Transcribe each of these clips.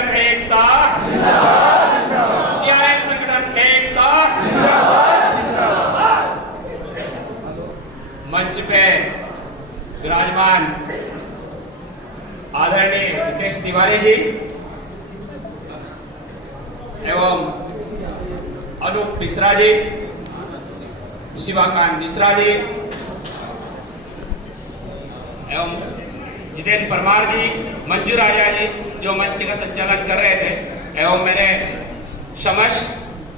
संगठन एकता, टीआरएस संगठन एकता। मंच पे विराजमान आदरणीय रितेश तिवारी जी एवं अनूप मिश्रा जी, शिवाकांत मिश्रा जी एवं जितेंद्र परमार जी, मंजू राजा जी जो मंच का संचालन कर रहे थे, एवं मेरे समस्त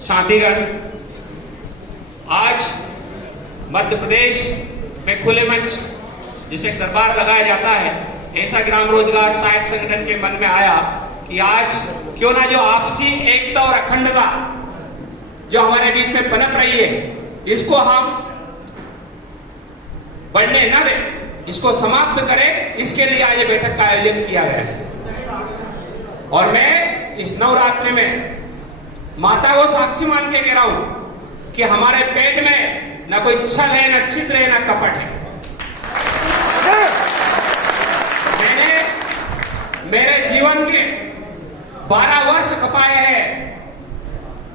साथीगण, आज मध्य प्रदेश में खुले मंच जिसे दरबार लगाया जाता है, ऐसा ग्राम रोजगार सहायक संगठन के मन में आया कि आज क्यों ना जो आपसी एकता और अखंडता जो हमारे बीच में पनप रही है, इसको हम बढ़ने न दें, इसको समाप्त करें। इसके लिए आज ये बैठक का आयोजन किया गया है। और मैं इस नवरात्रि में माता को साक्षी मान के कह रहा हूं कि हमारे पेट में न कोई छल है, न छिद्र है, न कपट है। मैंने मेरे जीवन के 12 वर्ष खपाए हैं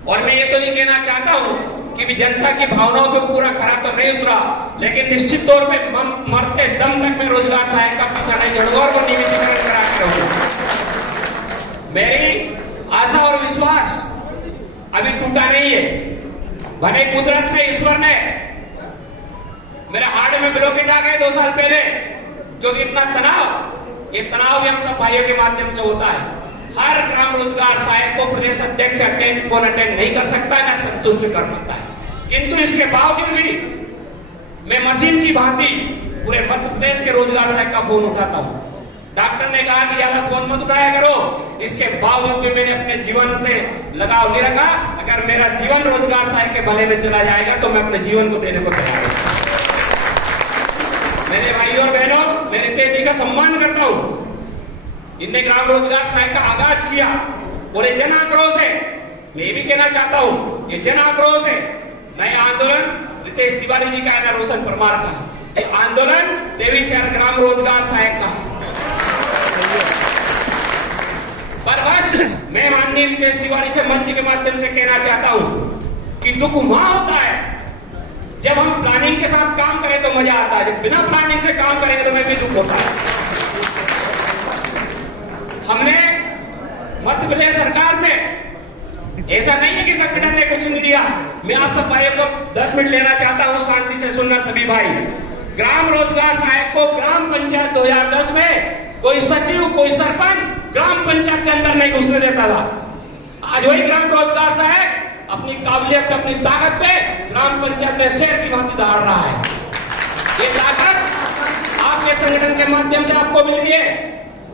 और मैं ये तो नहीं कहना चाहता हूं कि भी जनता की भावनाओं पे पूरा खरा तो नहीं उतरा, लेकिन निश्चित तौर पे मरते दम तक मैं रोजगार सहायक का पीछा नहीं छोड़ूंगा और वो नियमितीकरण करा के रहूंगा। मेरी आशा और विश्वास अभी टूटा नहीं है। भले कुदरत ने, ईश्वर ने मेरे हार्ट में ब्लॉकेज आ गए 2 साल पहले, क्योंकि इतना तनाव, ये तनाव भी हम सब भाइयों के माध्यम से होता है। हर ग्राम रोजगार सहायक को प्रदेश अध्यक्ष फोन अटेंड नहीं कर सकता, ना संतुष्ट कर पाता है, किंतु इसके बावजूद भी मैं मशीन की भांति पूरे मध्य प्रदेश के रोजगार सहायक का फोन उठाता हूं। डॉक्टर ने कहा कि ज्यादा फोन मत उठाया करो, इसके बावजूद भी मैंने अपने जीवन से लगाव नहीं रखा। अगर मेरा जीवन रोजगार सहायक के भले में चला जाएगा तो मैं अपने जीवन को देने को तैयार हूं। मेरे भाइयों और बहनों, मैं रितेश जी का सम्मान करता हूं। इनने ग्राम रोजगार सहायक का आगाज किया और ये जन आक्रोश है। मैं भी कहना चाहता हूं, ये जन आक्रोश है, नया आंदोलन रितेश तिवारी जी का है, ना रोशन परमार का है। ये आंदोलन देवी शहर ग्राम रोजगार सहायक का है। पर बस मैं माननीय रितेश तिवारी से मंच के माध्यम से कहना चाहता हूं कि दुख वहां होता है जब हम प्लानिंग के साथ काम करें तो मजा आता है, जब बिना प्लानिंग से काम करेंगे तो मैं भी दुख होता है। हमने मध्य प्रदेश सरकार से, ऐसा नहीं है कि संगठन ने कुछ नहीं दिया। मैं आप सब भाइयों को 10 मिनट लेना चाहता हूं, शांति से सुनना सभी भाई। ग्राम रोजगार सहायक को ग्राम पंचायत 2010 में कोई सचिव, कोई सरपंच ग्राम पंचायत के अंदर नहीं घुसने देता था। आज वही ग्राम रोजगार सहायक अपनी काबिलियत, अपनी ताकत पे ग्राम पंचायत में शेर की भांति दहाड़ रहा है। ये ताकत आपके संगठन के माध्यम से आपको मिली है।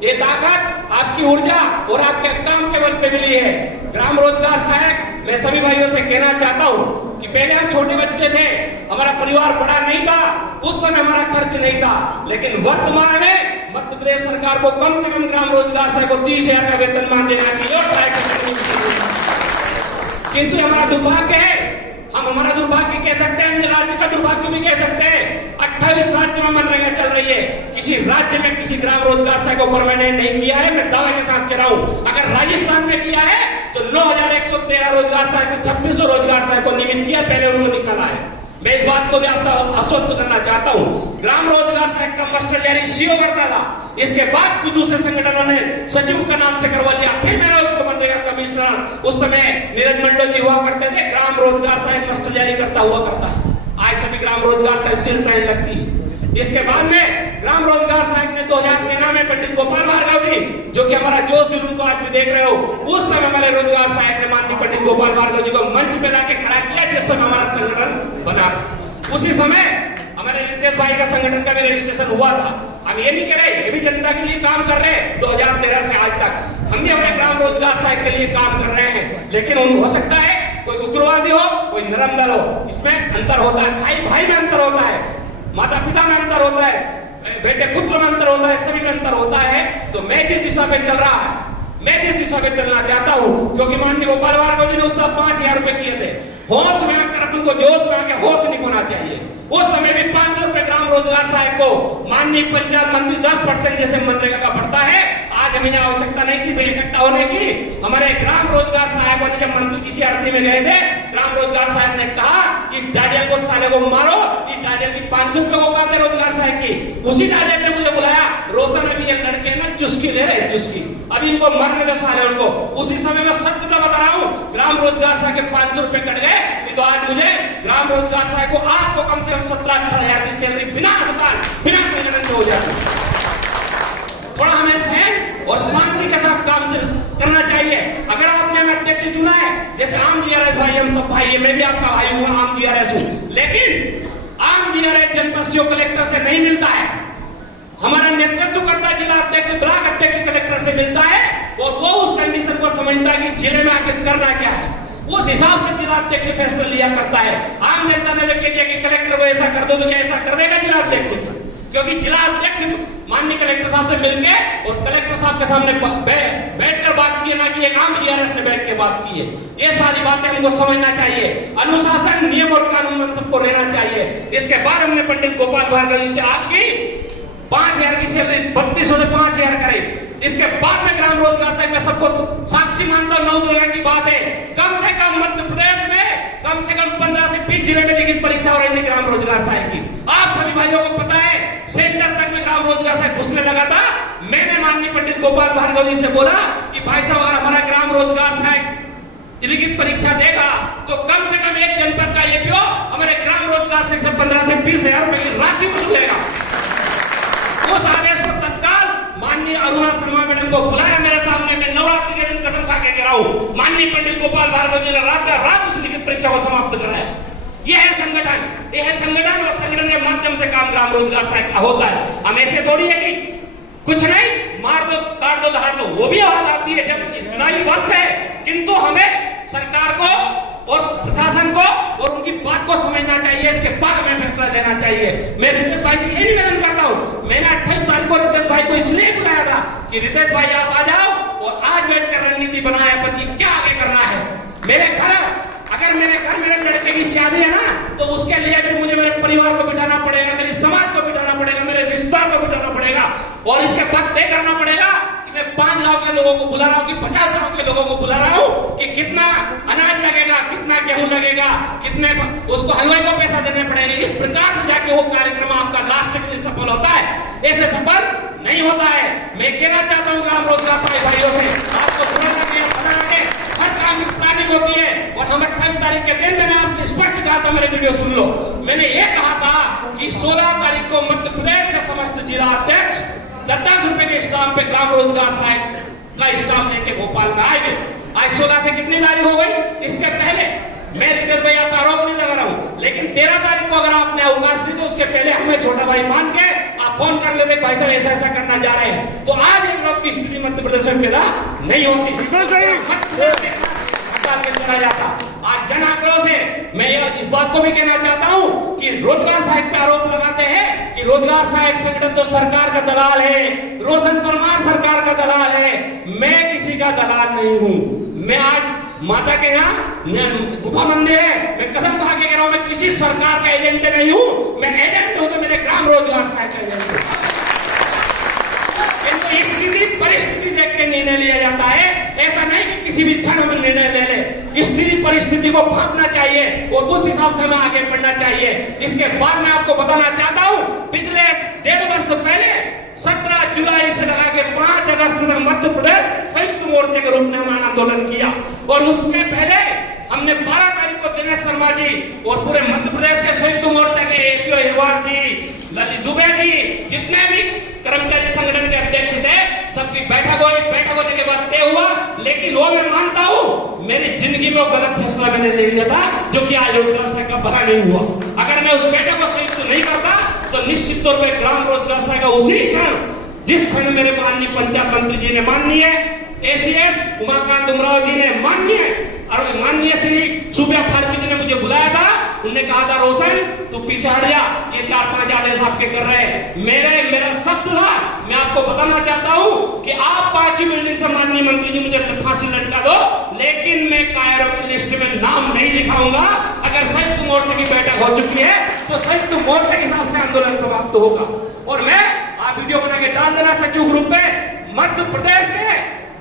ये ताकत आपकी ऊर्जा और आपके काम के बल पे मिली है। ग्राम रोजगार सहायक, मैं सभी भाइयों से कहना चाहता हूं कि पहले हम छोटे बच्चे थे, हमारा परिवार बड़ा नहीं था, उस समय हमारा खर्च नहीं था, लेकिन वर्तमान में मध्य प्रदेश सरकार को कम से कम ग्राम रोजगार सहायक को 30,000 का वेतनमान देना चाहिए और सहायक। किंतु हमारा दुर्भाग्य है, हम हमारा दुर्भाग्य कह सकते हैं, अन्य राज्य का दुर्भाग्य भी कह सकते हैं। 28 राज्य में मनरेगा चल रही है, किसी राज्य में किसी ग्राम रोजगार सहायक को परमानेंट नहीं किया है। मैं दावे के साथ कह रहा हूं, अगर राजस्थान में किया है तो 9,113 रोजगार सहायक, 2600 रोजगार सहायक को नियमित किया, पहले उन्होंने निकाला है। मैं इस बात को भी आपसे आश्वस्त करना चाहता हूं। ग्राम रोजगार सहायक का मास्टर जारी सीओ करता था, इसके बाद कुछ दूसरे संगठनों ने सचिव का नाम से करवा लिया, फिर मैंने उसको मनरेगा कमिश्नर, उस समय नीरज मंडल जी हुआ करते थे, ग्राम रोजगार सहायक मास्टर जारी करता हुआ करता है। आज सभी ग्राम रोजगार तहसील सहायक लगती है। इसके बाद में ग्राम रोजगार सहायक ने 2013 में पंडित गोपाल भार्गव जी, जो कि हमारा जोश जुनून को आज भी देख रहे हो, उस समय हमारे रोजगार सहायक ने माननीय पंडित गोपाल भार्गव जी को मंच पे लाके खड़ा किया, जिस समय हमारा संगठन बना। उसी समय हमारे रितेश भाई का संगठन का भी रजिस्ट्रेशन हुआ था। हम ये नहीं कह रहे, ये भी जनता के लिए काम कर रहे हैं। 2013 से आज तक हम भी हमारे ग्राम रोजगार सहायक के लिए काम कर रहे हैं, लेकिन हो सकता है कोई उग्रवादी हो, कोई नरम दल हो, इसमें अंतर होता है। भाई भाई में अंतर होता है, माता पिता में अंतर होता है, बेटे पुत्र में अंतर होता है, सभी में अंतर होता है। तो मैं जिस दिशा में चल रहा है, मैं जिस दिशा में चलना चाहता हूं, क्योंकि माननीय गोपाल भार्गव जी ने उस सब 5,000 रुपए किए थे, होश में आकर अपन को जोश में आकर होश नहीं होना चाहिए। उस समय भी 500 रुपए ग्राम रोजगार सहायक को माननीय पंचायत मंत्री 10% जैसे मनरेगा का बढ़ता है। आज हमें आवश्यकता नहीं थी इकट्ठा होने की। हमारे ग्राम रोजगार सहायकों ने जब मंत्री किसी अर्थी में गए थे, ग्राम रोजगार सहायक ने कहा इस डाडियल को साले को मारो, इस डाडियल की 500 रुपए को कहते रोजगार सहायक की। उसी डाडियल ने मुझे बुलाया, रोशन अभी ये लड़के ना चुस्की ले रहे, चुस्की, अभी इनको मरने दो साले उनको। उसी समय में सत्यता बता रहा हूँ, ग्राम रोजगार सहायक के 500 रुपए कट गए, नहीं तो आज मुझे ग्राम रोजगार सहायक को आपको कम से कम 17-18 हजार की सैलरी बिना हड़ताल बिना संगठन से हो जाती। थोड़ा हमें सहन और शांति के साथ काम करना चाहिए। अगर आपने हमें अध्यक्ष चुना है, जैसे आम जीआरएस भाई, हम सब भाई है, मैं भी आपका भाई हूँ, आम जीआरएस हूँ, लेकिन आम जीआरएस जनपद सीओ कलेक्टर से नहीं मिलता है। हमारा नेतृत्व करता है जिला अध्यक्ष, ब्लॉक अध्यक्ष कलेक्टर से मिलता है, और वो उस कंडीशन को समझता है कि जिले में आखिर करना क्या है, उस हिसाब से जिला अध्यक्ष फैसला लिया करता है। आम जनता ने जो कह दिया कि कलेक्टर को ऐसा कर दो, तो क्या ऐसा कर देगा जिला अध्यक्ष? क्योंकि जिला अध्यक्ष माननीय कलेक्टर साहब से मिलके और कलेक्टर साहब के सामने बैठकर बात की, ना कि एक आम जीआरएस ने बैठ के बात की है। ये सारी बातें हमको समझना चाहिए। अनुशासन, नियम और कानून में सबको रहना चाहिए। इसके बाद हमने पंडित गोपाल भार्गव जी से आपकी 5,000 की सैलरी 3200 से 5,000 करे। इसके बाद में ग्राम रोजगार से मैं सबको साक्षी मानता हूं। 9 दुर्गा की बात है, कम से कम मध्य प्रदेश में कम से कम 15 से 20 जिले में लिखित परीक्षा हो रही थी ग्राम रोजगार सहायक की। आप सभी भाइयों को पता है, सेंटर तक में ग्राम रोजगार सहायक घुसने लगा था। मैंने माननीय पंडित गोपाल भार्गव जी से बोला कि भाई साहब, अगर हमारा ग्राम रोजगार सहायक लिखित परीक्षा देगा तो कम से कम एक जनपद का एपीओ हमारे ग्राम रोजगार से 15 से 20 हजार रुपए की राशि वसूलेगा। उस आदेश को तत्काल माननीय अरुणा शर्मा मैडम को बुलाया मेरे सामने। मैं नवरात्रि के दिन कसम खा के कह रहा हूं, माननीय पंडित गोपाल भार्गव जी ने रात उस लिखित परीक्षा को समाप्त कराया। यह है संगठन, यह है संगठन, और संगठन के माध्यम से काम ग्राम रोजगार सहायक का होता है। हम ऐसे थोड़ी है कि कुछ नहीं, मार दो, काट दो, धार दो, वो भी आवाज आती है जब चुनावी वर्ष है, किंतु हमें सरकार को और प्रशासन को और उनकी बात को समझना चाहिए। इसके बाद हमें फैसला लेना चाहिए। मैं रितेश भाई से ये निवेदन करता हूँ, मैंने 28 तारीख को रितेश भाई को इसलिए बुलाया था कि रितेश भाई आप आ जाओ और आज बैठकर रणनीति बनाए पर कि क्या आगे करना है। मेरे घर, अगर मेरे घर मेरे लड़के की शादी है ना, तो उसके लिए भी मुझे मेरे परिवार को बिठाना पड़ेगा, मेरे समाज को बिठाना पड़ेगा, मेरे रिश्तेदार को बिठाना पड़ेगा, और इसके बाद तय करना पड़ेगा कि मैं 5 गांव के लोगों को बुला रहा हूँ कि 50 गांव के लोगों को बुला रहा हूँ, कि कितना अनाज लगेगा, कितना गेहूं लगेगा, कितने उसको हलवाई को पैसा देने पड़ेंगे। इस प्रकार से जाके वो कार्यक्रम आपका लास्ट के दिन सफल होता है, ऐसे सफल नहीं होता है। मैं कहना चाहता हूँ ग्राम रोजगार सहायक भाइयों से, आपको बुरा लगे या भला लगे, हर काम की प्लानिंग होती है। और हम 28 तारीख के दिन मैंने आपसे स्पष्ट कहा था, मेरे वीडियो सुन लो, मैंने ये कहा था कि 16 तारीख को मध्य प्रदेश के समस्त जिला अध्यक्ष 10 रुपए के स्टाम्प पे ग्राम रोजगार सहायक का स्टाम्प लेके भोपाल में आएंगे। आज 16 से कितनी तारीख हो गई? इसके पहले मैं रितेश भाई आप आरोप नहीं लगा रहा हूं, लेकिन 13 तारीख को अगर आपने अवकाश दी तो उसके पहले हमें छोटा भाई मान के आप फोन कर लेते भाई साहब ऐसा ऐसा करना जा रहे हैं, तो आज एक विरोध की स्थिति मध्य प्रदेश में पैदा नहीं होती, चला जाता। आज जन आक्रोश है। मैं इस बात को भी कहना चाहता हूं कि रोजगार सहायक पे आरोप लगाते हैं कि रोजगार सहायक संगठन तो सरकार का दलाल है, रोशन परमार सरकार का दलाल है। मैं किसी का दलाल नहीं हूं। मैं आज माता के यहाँ गुफा मंदिर है, मैं कसम खा के कह रहा हूं, मैं किसी सरकार का एजेंट नहीं हूं। मैं एजेंट हूं तो मेरे ग्राम रोजगार सहायक का एजेंट हूं। स्थिति परिस्थिति देख के निर्णय लिया जाता है, ऐसा नहीं कि किसी भी क्षण में निर्णय ले ले। स्थिति परिस्थिति को भांपना चाहिए और उस हिसाब से हमें आगे बढ़ना चाहिए। इसके बाद मैं आपको बताना चाहता हूं, पिछले 1.5 वर्ष पहले 17 जुलाई से लगा के 5 अगस्त तक मध्य प्रदेश संयुक्त मोर्चे के रूप में हमने आंदोलन किया, और उसमें पहले हमने 12 तारीख को दिनेश शर्मा जी और पूरे मध्य प्रदेश के संयुक्त मोर्चा के एपीओ हिरवार जी, ललित दुबे जी, जितने भी कर्मचारी संगठन के अध्यक्ष थे, सबकी बैठक होने के बाद तय हुआ। लेकिन वो मैं मानता हूं, मेरी जिंदगी में वो गलत फैसला मैंने ले लिया था, जो कि आज रोजगार सहायक का भला नहीं हुआ। अगर मैं उस बैठक को संयुक्त नहीं करता तो निश्चित तौर पर ग्राम रोजगार सहायक का उसी क्षण, जिस क्षण मेरे माननीय पंचायत मंत्री जी ने माननीय एसीएस उमाकांत उमराव जी ने माननीय श्री सुब्या फारूकी जी ने मुझे बुलाया था, उन्होंने कहा था रोशन तू पीछे हट जा, ये 4-5 आदेश आपके कर रहे हैं। मेरा शब्द था, मैं आपको बताना चाहता हूं कि आप 5 बिल्डिंग से माननीय मंत्री जी मुझे फांसी लटका दो, लेकिन मैं कायरों की लिस्ट में नाम नहीं लिखाऊंगा। अगर संयुक्त मोर्चे की बैठक हो चुकी है तो संयुक्त मोर्चे के हिसाब से आंदोलन समाप्त होगा। और मैं आप वीडियो बना के डाल देना सचिव ग्रुप पे, मध्य प्रदेश के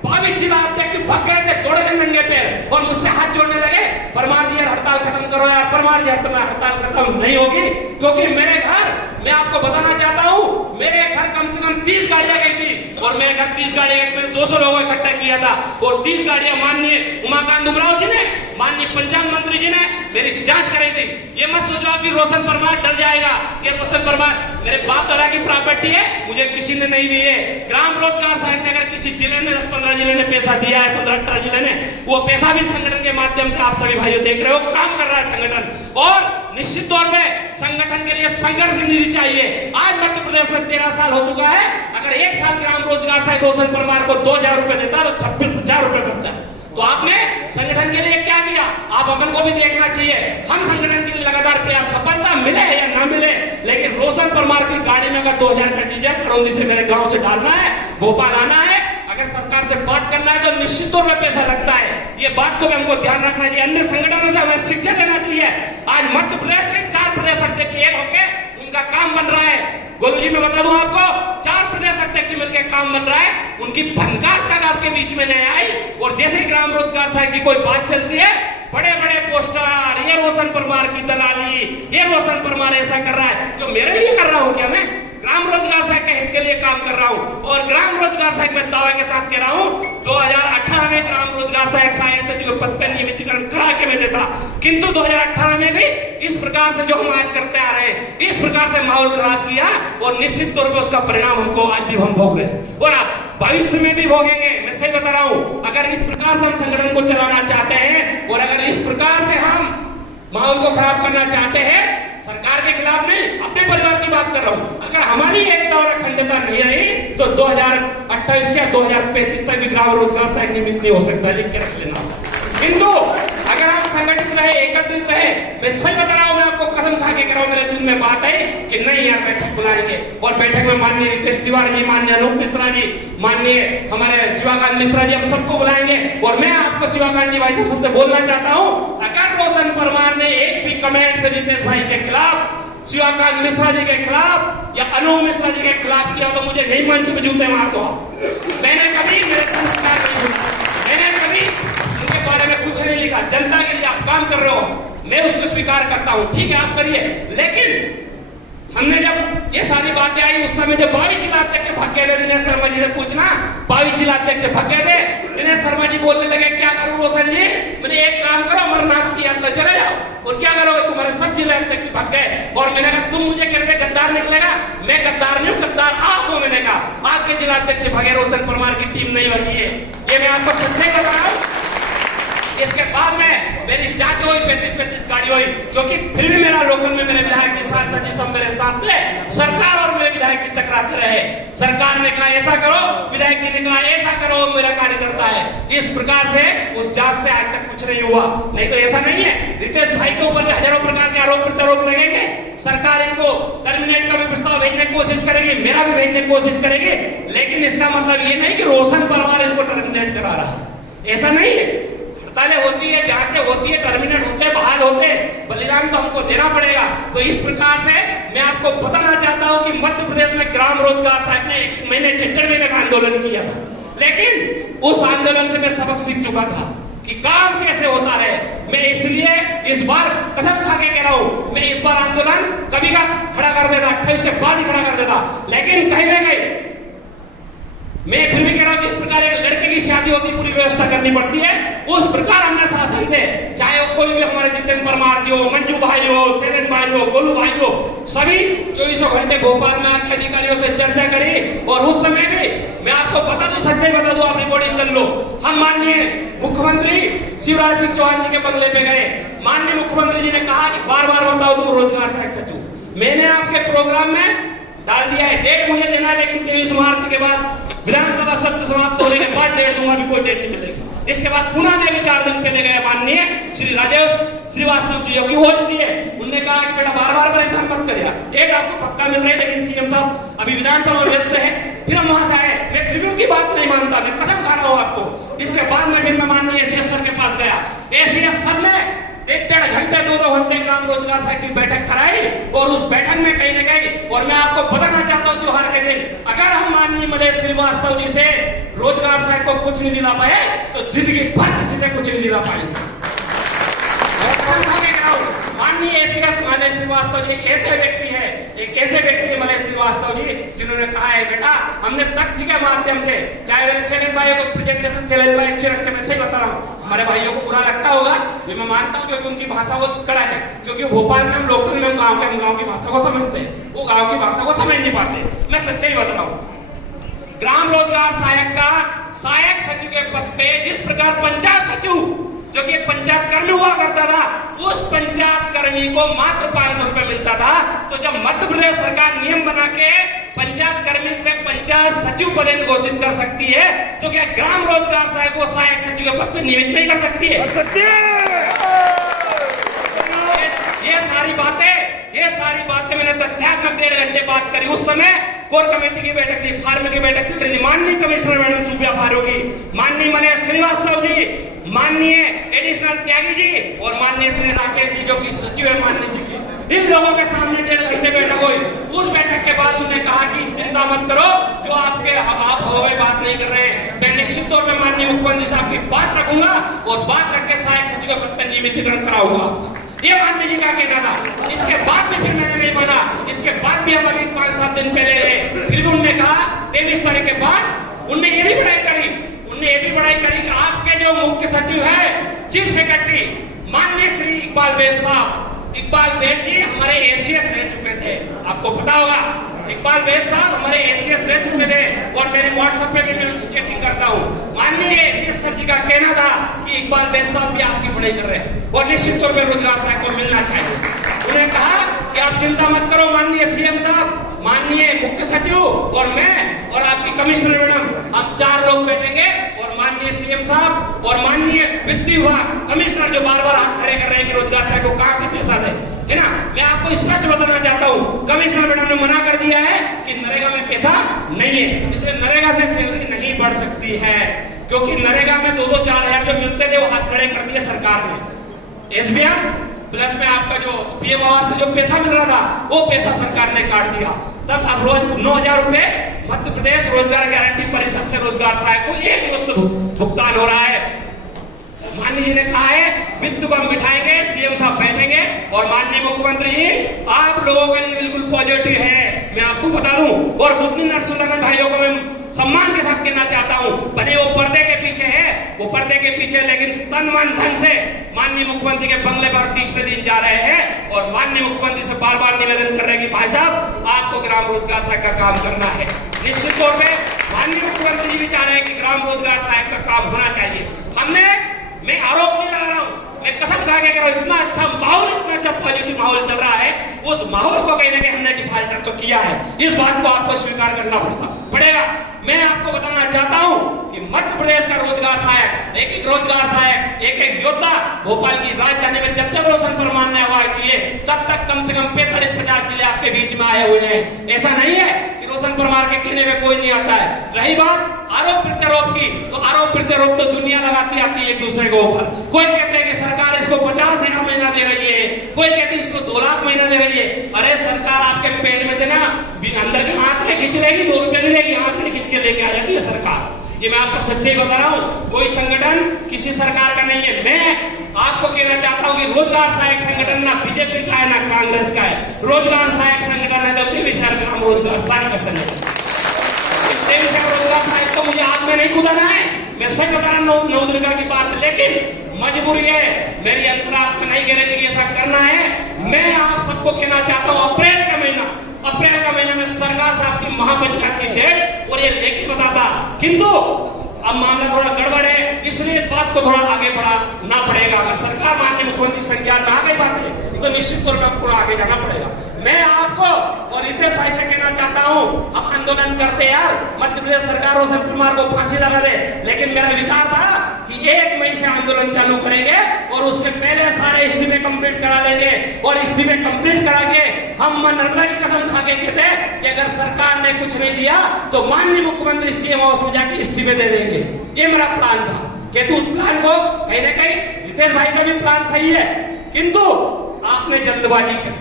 22 जिला अध्यक्ष भाग गए थे तोड़े नंगे पैर और मुझसे हाथ जोड़ने लगे, परमार जी यार हड़ताल खत्म करो यार, परमार जी हड़ताल खत्म नहीं होगी, क्योंकि मेरे घर, मैं आपको बताना चाहता हूं, मेरे घर कम से कम 30 गाड़ियां गई थी और मेरे घर 30 गाड़ियां गई, मैंने 200 लोगों इकट्ठा किया था और 30 गाड़ियां माननीय उमाकांत उमराव जी ने, माननीय पंचायत मंत्री जी ने मेरी जांच कराई थी। ये मत सोचो कि रोशन परमार डर जाएगा, ये रोशन परमार मेरे बाप दादा की प्रॉपर्टी है, मुझे किसी ने नहीं दी है। ग्राम रोजगार सहायक ने अगर किसी जिले ने 10-15 जिले ने पैसा दिया है, 15-18 जिले ने, वो पैसा भी संगठन के माध्यम से आप सभी भाइयों देख रहे हो काम कर रहा है संगठन। और निश्चित तौर पे संगठन के लिए संघर्ष निधि चाहिए। आज मध्य प्रदेश में 13 साल हो चुका है, अगर 1 साल ग्राम रोजगार सहायक रोशन परमार को 2000 रुपए देता तो 26,000 रुपए बनता। तो आपने संगठन के लिए क्या किया, आप अपन को भी देखना चाहिए। हम संगठन के लिए लगातार प्रयास, सफलता मिले या ना मिले, लेकिन रोशन परमार की गाड़ी में अगर 2000 का डीजल करौंदी से मेरे गांव से डालना है, भोपाल आना है, अगर सरकार से बात करना है तो निश्चित तौर पर पैसा लगता है। ये बात को भी हमको ध्यान रखना चाहिए, अन्य संगठनों से हमें शिक्षा लेना चाहिए। आज मध्य प्रदेश के 4 प्रदेश अध्यक्ष एक होके उनका काम बन रहा है। गोलू जी मैं बता दूं आपको, 4 प्रदेश अध्यक्ष मिलकर काम बन रहा है, उनकी भनकार तक आपके बीच में नहीं आई। और जैसे ही ग्राम रोजगार सहायक की कोई बात चलती है, बड़े बड़े पोस्टर, ये रोशन परमार की दलाली, ये रोशन परमार ऐसा कर रहा है। तो मेरे लिए कर रहा हूं क्या, मैं ग्राम रोजगार सहायक के हित के लिए काम कर रहा हूं। और ग्राम रोजगार सहायक में दावे के साथ कह रहा हूं, 2018 में ग्राम रोजगार सहायक सहायक सचिव के पद पर नियमितीकरण करा के मैं देता, किंतु 2018 में भी इस प्रकार से जो हम आज करते आ रहे हैं, इस प्रकार से माहौल खराब किया और निश्चित तौर पर उसका परिणाम हमको आज भी हम भोग रहे हैं और आप भविष्य में भी भोगेंगे। मैं सही बता रहा हूं, अगर इस प्रकार से हम संगठन को चलाना चाहते हैं और अगर इस प्रकार से हम माहौल को खराब करना चाहते हैं, सरकार के खिलाफ नहीं, अपने परिवार की बात कर रहा हूं, अगर हमारी एकता और अखंडता नहीं रही तो 2028 या 2035 तक भी ग्राम रोजगार सहायक नियमित नहीं हो सकता, लिख के रख लेना। किंतु अगर आप संगठित रहे, एकत्रित रहे, मैं सही बता रहा हूं, मैं आपको कसम खा के कह रहा हूं, मेरे दिल में बात आई कि नहीं यार बैठक बुलाएंगे और बैठक में माननीय रितेश तिवारी जी, माननीय अनूप मिश्रा जी, माननीय हमारे शिवाकांत मिश्रा जी, हम सबको बुलाएंगे। और मैं आपको शिवाकांत जी भाई सबसे बोलना चाहता हूं, अगर रोशन परमार ने एक भी कमेंट से रितेश भाई के खिलाफ, शिवाकांत मिश्रा जी के खिलाफ या अनूप मिश्रा जी के खिलाफ किया तो मुझे यही मंच में जूते मार दो। मैंने कभी मेरे संस्कार नहीं, मैंने कभी उनके बारे में कुछ नहीं लिखा। जनता के लिए आप काम कर रहे हो, मैं उसको स्वीकार करता हूं, ठीक है आप करिए। लेकिन हमने जब ये सारी बातें आई, उस समय जब 22 जिला अध्यक्ष भाग गए थे, दिनेश शर्मा जी से पूछना, 22 जिला अध्यक्ष भाग गए थे, दिनेश शर्मा जी बोलने लगे क्या करूं रोशन जी, मैंने एक काम करो, अमरनाथ की यात्रा चले जाओ। और क्या करोगे, तुम्हारे सब जिला अध्यक्ष भाग गए। और मैंने कहा तुम मुझे कहते गद्दार निकलेगा, मैं गद्दार नहीं हूं, गद्दार आप हो। मैंने कहा आपके जिला अध्यक्ष भागे, रोशन परमार की टीम नहीं बची है, ये मैं आपको सच्चाई बता रहा हूं। इसके बाद में मेरी जांच हुई, 35 गाड़ी हुई, क्योंकि फिर भी मेरा लोकल में मेरे विधायक के साथ सचिव सब मेरे साथ थे, सरकार और मेरे विधायक की टकराते रहे। सरकार ने कहा ऐसा करो, विधायक जी ने कहा ऐसा करो, मेरा कार्यकर्ता है। इस प्रकार से उस जांच से आज तक कुछ नहीं हुआ। नहीं तो ऐसा नहीं है, रितेश भाई के ऊपर भी हजारों प्रकार के आरोप प्रत्यारोप लगेंगे, सरकार इनको टर्मिनेट का भी प्रस्ताव भेजने की कोशिश करेगी, मेरा भी भेजने की कोशिश करेगी, लेकिन इसका मतलब ये नहीं कि रोशन परमार इनको टर्मिनेट करा रहा है, ऐसा नहीं है। हड़तालें होती है, जांचें होती है, टर्मिनेट होते हैं, बहाल होते हैं, बलिदान तो हमको देना पड़ेगा। तो इस प्रकार से मैं आपको बताना चाहता हूं कि मध्य प्रदेश में ग्राम रोजगार सहायक ने 1 महीने 1.5 महीने का आंदोलन किया था, लेकिन उस आंदोलन से मैं सबक सीख चुका था कि काम कैसे होता है। मैं इसलिए इस बार कसम खा के कह रहा हूं, मैं इस बार आंदोलन कभी का खड़ा कर देता, 28 के बाद ही खड़ा कर देता, लेकिन कहीं ना कहीं मैं फिर भी कह रहा हूं, जिस प्रकार एक लड़के की शादी होती पूरी व्यवस्था करनी पड़ती है, उस प्रकार हमने शासन से, चाहे वो कोई भी हमारे जितेंद्र परमार जी हो, मंजू भाई हो, शैलेंद्र भाई हो, गोलू भाई हो, सभी 24 घंटे भोपाल में आके अधिकारियों से चर्चा करी। और उस समय भी मैं आपको बता दूं, सच्चाई बता दूं, आप रिकॉर्डिंग कर लो, हम माननीय मुख्यमंत्री शिवराज सिंह चौहान जी के बंगले पे गए। माननीय मुख्यमंत्री जी ने कहा कि बार बार बताओ तुम रोजगार सहायक सचिव, मैंने आपके प्रोग्राम में डाल दिया है, डेट मुझे देना है, लेकिन 23 मार्च के बाद विधानसभा सत्र समाप्त होने के बाद डेट दूंगा, भी कोई डेट नहीं मिलेगी। इसके बाद पुनः में भी 4 दिन पहले गए माननीय श्री राजेश श्रीवास्तव जी, जो कि हो चुकी है, उन्होंने कहा कि बेटा बार बार परेशान मत करिए, डेट आपको पक्का मिल रही है, लेकिन सीएम साहब अभी विधानसभा में व्यस्त है। फिर हम वहां से आए, मैं फिर भी उनकी बात नहीं मानता, मैं कसम खा रहा हूं आपको। इसके बाद में फिर मैं माननीय एसीएस सर के पास गया, एसीएस सर ने 1.5 घंटे 2 घंटे ग्राम रोजगार सहायक की बैठक कराई और उस बैठक में कहीं न कहीं, और मैं आपको बताना चाहता हूं त्योहार के दिन, अगर हम माननीय मलेश श्रीवास्तव जी से रोजगार सहायक को कुछ नहीं दिला पाए तो जिंदगी भर किसी से कुछ नहीं दिला पाएंगे। माननीय एसीएस मलय श्रीवास्तव जी एक ऐसे व्यक्ति है मलय श्रीवास्तव जी, जिन्होंने कहा है बेटा हमने तथ्य के माध्यम से, चाहे मेरे शैलेंद्र भाई को प्रेजेंटेशन शैलेंद्र भाई अच्छे लगते, मैं सही बता रहा हूँ, हमारे भाइयों को बुरा लगता होगा, ये मैं मानता हूँ, क्योंकि उनकी भाषा वो कड़ा है, क्योंकि भोपाल में हम लोकल में गाँव की भाषा को समझते हैं, वो गाँव की भाषा को समझ नहीं पाते। मैं सच्चाई बता रहा हूँ। ग्राम रोजगार सहायक का सहायक सचिव के पद पे जिस प्रकार पंचायत सचिव जो कि एक पंचायत कर्मी हुआ करता था, उस पंचायत कर्मी को मात्र 500 रुपए मिलता था, तो जब मध्य प्रदेश सरकार नियम बना के पंचायत कर्मी से पंचायत सचिव पद घोषित कर सकती है, तो क्या ग्राम रोजगार सहायक को सहायक सचिव के पद पे नियुक्त नहीं कर सकती है? ये सारी बातें मैंने तथ्यात्मक 1.5 घंटे बात करी। उस समय कोर कमेटी की बैठक थी, फार्म की बैठक चल रही थी, माननीय कमिश्नर मैडम सुबिया फारो की, माननीय मलय श्रीवास्तव जी, माननीय एडिशनल त्यागी जी और माननीय श्री राकेश जी जो कि सचिव है माननीय जी के, इन लोगों के सामने 1.5 घंटे बैठक हुई। उस बैठक के बाद उन्होंने कहा कि चिंता मत करो, जो आपके आप हवाई बात नहीं कर रहे हैं, मैं निश्चित तौर पर माननीय मुख्यमंत्री साहब की बात रखूंगा और बात रख के सहायक सचिव के पद पर नियमितीकरण कराऊंगा आपका। ये माननीय जी का कहना था। इसके बाद भी फिर मैंने नहीं माना, इसके बाद भी हम अभी 5-7 दिन पहले गए, फिर भी उन्होंने कहा 23 तारीख के बाद उनने ये भी पढ़ाई करी कि आपके जो मुख्य सचिव है चीफ सेक्रेटरी माननीय श्री इकबाल बेग साहब, इकबाल बेग जी हमारे एसीएस रह चुके थे, आपको पता होगा इकबाल बेग साहब हमारे एसीएस रह चुके थे और मेरे व्हाट्सएप पे भी मैं उनसे चैटिंग करता हूँ। माननीय एसीएस सर जी का कहना था कि इकबाल बेग साहब भी आपकी पढ़ाई कर रहे हैं और निश्चित तौर पर रोजगार सहायक को मिलना चाहिए। उन्होंने कहा कि आप चिंता मत करो माननीय सीएम साहब, माननीय मुख्य सचिव और मैं और आपकी कमिश्नर मैडम, हम 4 लोग बैठेंगे और माननीय सीएम साहब और माननीय वित्त विभाग कमिश्नर जो बार-बार हाथ खड़े कर रहे हैं कि रोजगार सहायक को कहां से पैसा दे, है ना, मैं आपको स्पष्ट बताना चाहता हूं, कमिश्नर मैडम ने मना कर दिया है कि नरेगा में पैसा नहीं है, इसलिए नरेगा से सैलरी नहीं बढ़ सकती है, क्योंकि नरेगा में 2-4 हजार जो मिलते थे वो हाथ खड़े कर दिए सरकार ने। एसबीएम प्लस में आपका जो पीएम आवास से जो पैसा मिल रहा था वो पैसा सरकार ने काट दिया, तब अब रोज 9,000 रुपए मध्य प्रदेश रोजगार गारंटी परिषद से रोजगार सहायक को एक मुश्त भुगतान हो रहा है। माननीय जी ने कहा है वित्त को हम बिठाएंगे, सीएम साहब बैठेंगे और माननीय मुख्यमंत्री जी आप लोगों के लिए बिल्कुल पॉजिटिव है, मैं आपको बता दूं। और बुद्धि नरसुल्लागन भाइयों को मैं सम्मान के साथ कहना चाहता हूं, भले वो पर्दे के पीछे है, वो पर्दे के पीछे, लेकिन तन मन धन से माननीय मुख्यमंत्री के बंगले पर तीसरे दिन जा रहे हैं और माननीय मुख्यमंत्री से बार-बार निवेदन कर रहे हैं कि भाई साहब आपको ग्राम रोजगार सहायक का काम करना है। निश्चित तौर पर माननीय मुख्यमंत्री जी भी चाह रहे हैं कि ग्राम रोजगार सहायक का काम होना चाहिए। मैं आरोप नहीं लगा रहा हूं, मैं कसम खा के कह रहा हूं, इतना अच्छा माहौल, इतना अच्छा पॉजिटिव माहौल चल रहा है, उस माहौल को कहीं ना कहीं हमने डिफाल्टर तो किया है, इस बात को आपको स्वीकार करना पड़ेगा। मैं आपको बताना चाहता हूं कि मध्य प्रदेश का रोजगार सहायक, एक रोजगार सहायक, एक योद्धा भोपाल की राजधानी में जब रोशन परमार ने आवाज दी है तब तक कम से कम 45-50 जिले आपके बीच में आए हुए हैं। ऐसा नहीं है कि रोशन परमार के कहने में कोई नहीं आता है। रही बात आरोप प्रत्यारोप की, तो आरोप प्रत्यारोप तो दुनिया लगाती आती है एक दूसरे के ऊपर। कोई कहते हैं कि सरकार इसको 50,000 महीना दे रही है, कोई कहते हैं इसको 2 लाख महीना दे रही है। अरे सरकार आपके पेट में से ना अंदर के हाथ में खींच लेगी, 2 रुपए नहीं देगी, हाथ में खींच के लेके आ जाती है सरकार। ये मैं आपको सच्चाई बता रहा हूं, कोई संगठन किसी सरकार का नहीं है। मैं आपको कहना चाहता हूं कि रोजगार सहायक संगठन ना बीजेपी का है ना कांग्रेस का है, रोजगार सहायक संगठन है तो ग्राम रोजगार सहायक संगठन। रोजगार सहायक तो मुझे हाथ में नहीं कूदाना है, मैं सच बता रहा हूं, नवदुर्गा की बात, लेकिन मजबूरी है, मेरी अंतरात्मा नहीं कह रही थी कि ऐसा करना है। मैं आप सबको कहना चाहता हूं अप्रैल का महीना में सरकार साहब की महापंचायत की डेट और ये लेके बताता, किंतु अब मामला थोड़ा गड़बड़ है, इसलिए इस बात को थोड़ा आगे बढ़ाना पड़ेगा। अगर सरकार माननीय मुख्यमंत्री संज्ञान में आ गई बातें तो निश्चित तौर पर आपको आगे जाना पड़ेगा। मैं आपको और रितेश भाई से कहना चाहता हूं, हम आंदोलन करते यार, मध्य प्रदेश सरकार रोशन परमार को फांसी लगा दे, लेकिन मेरा विचार था कि 1 मई से आंदोलन चालू करेंगे और उसके पहले सारे इस्तीफे कंप्लीट करा लेंगे और इस्तीफे कंप्लीट करा के हम नर्मदा की कसम खा के कहते कि अगर सरकार ने कुछ नहीं दिया तो माननीय मुख्यमंत्री सीएम हाउस में जाके इस्तीफे दे देंगे। ये मेरा प्लान था, कि उस प्लान को कहीं ना कहीं रितेश भाई का भी प्लान सही है, किंतु आपने जल्दबाजी की,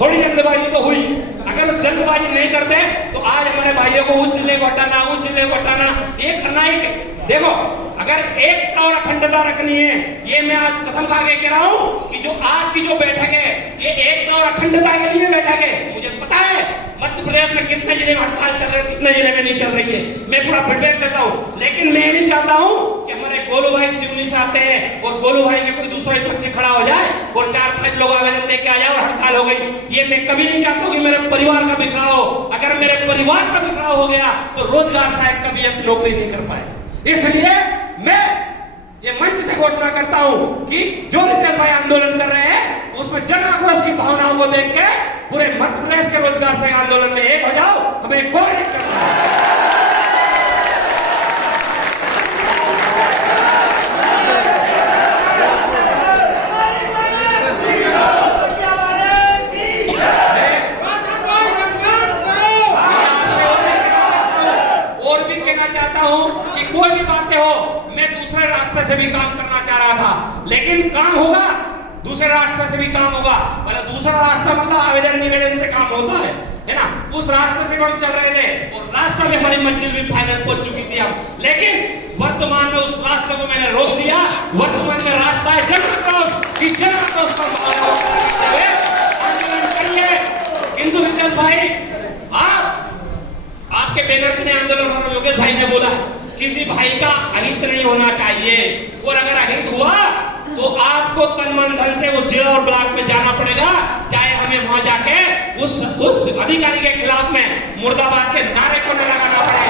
थोड़ी जल्दबाजी तो हुई। अगर वो जल्दबाजी नहीं करते तो आज हमारे भाइयों को उस जिले को हटाना, उस जिले को हटाना, ये करना भाई देखो, अगर एकता और अखंडता रखनी है, ये मैं आज कसम खा के कह रहा हूं कि जो आज की जो बैठक है ये एकता और अखंडता के लिए बैठक है। मुझे पता है मध्य प्रदेश में कितने जिले में हड़ताल चल रहे हैं, कितने जिले में नहीं चल रही है, मैं पूरा फीडबैक देता हूं, लेकिन मैं नहीं चाहता हूं कि हमारे गोलू भाई सिवनी से आते हैं और गोलू भाई के कोई दूसरा पक्ष खड़ा हो जाए और 4-5 लोग आवेदन देके आ जाए और हड़ताल हो गई। ये मैं कभी नहीं चाहता हूं कि मेरे परिवार का बिखराव हो। अगर मेरे परिवार का बिखराव हो गया तो रोजगार शायद कभी अपनी नौकरी नहीं कर पाए। इसलिए मैं ये मंच से घोषणा करता हूं कि जो रितेश भाई आंदोलन कर रहे हैं उसमें जन आक्रोश की भावनाओं को देख के पूरे मध्य प्रदेश के रोजगार से आंदोलन में एक हो जाओ, हमें कोई नहीं करना है। और भी कहना चाहता हूं कि कोई भी बातें हो, मैं दूसरे रास्ते से भी काम करना चाह रहा था, लेकिन काम होगा, दूसरे रास्ते से भी काम होगा। मतलब दूसरा रास्ता मतलब आवेदन निवेदन से काम होता है ना, उस रास्ते से हम चल रहे थे और रास्ता में हमारी मंजिल भी फाइनल पहुंच चुकी थी हम, लेकिन वर्तमान में उस रास्ते को मैंने रोक दिया। वर्तमान में रास्ता है जन आक्रोश की, जन आक्रोश पर आंदोलन करिए। किंतु रितेश भाई, आपके बैनर ने आंदोलन और योगेश भाई ने बोला किसी भाई का अहित नहीं होना चाहिए, और अगर अहित हुआ तो आपको तन मन धन से उस जिला और ब्लॉक में जाना पड़ेगा, चाहे हमें वहां जाके उस अधिकारी के खिलाफ में मुर्दाबाद के नारे को न लगाना पड़े।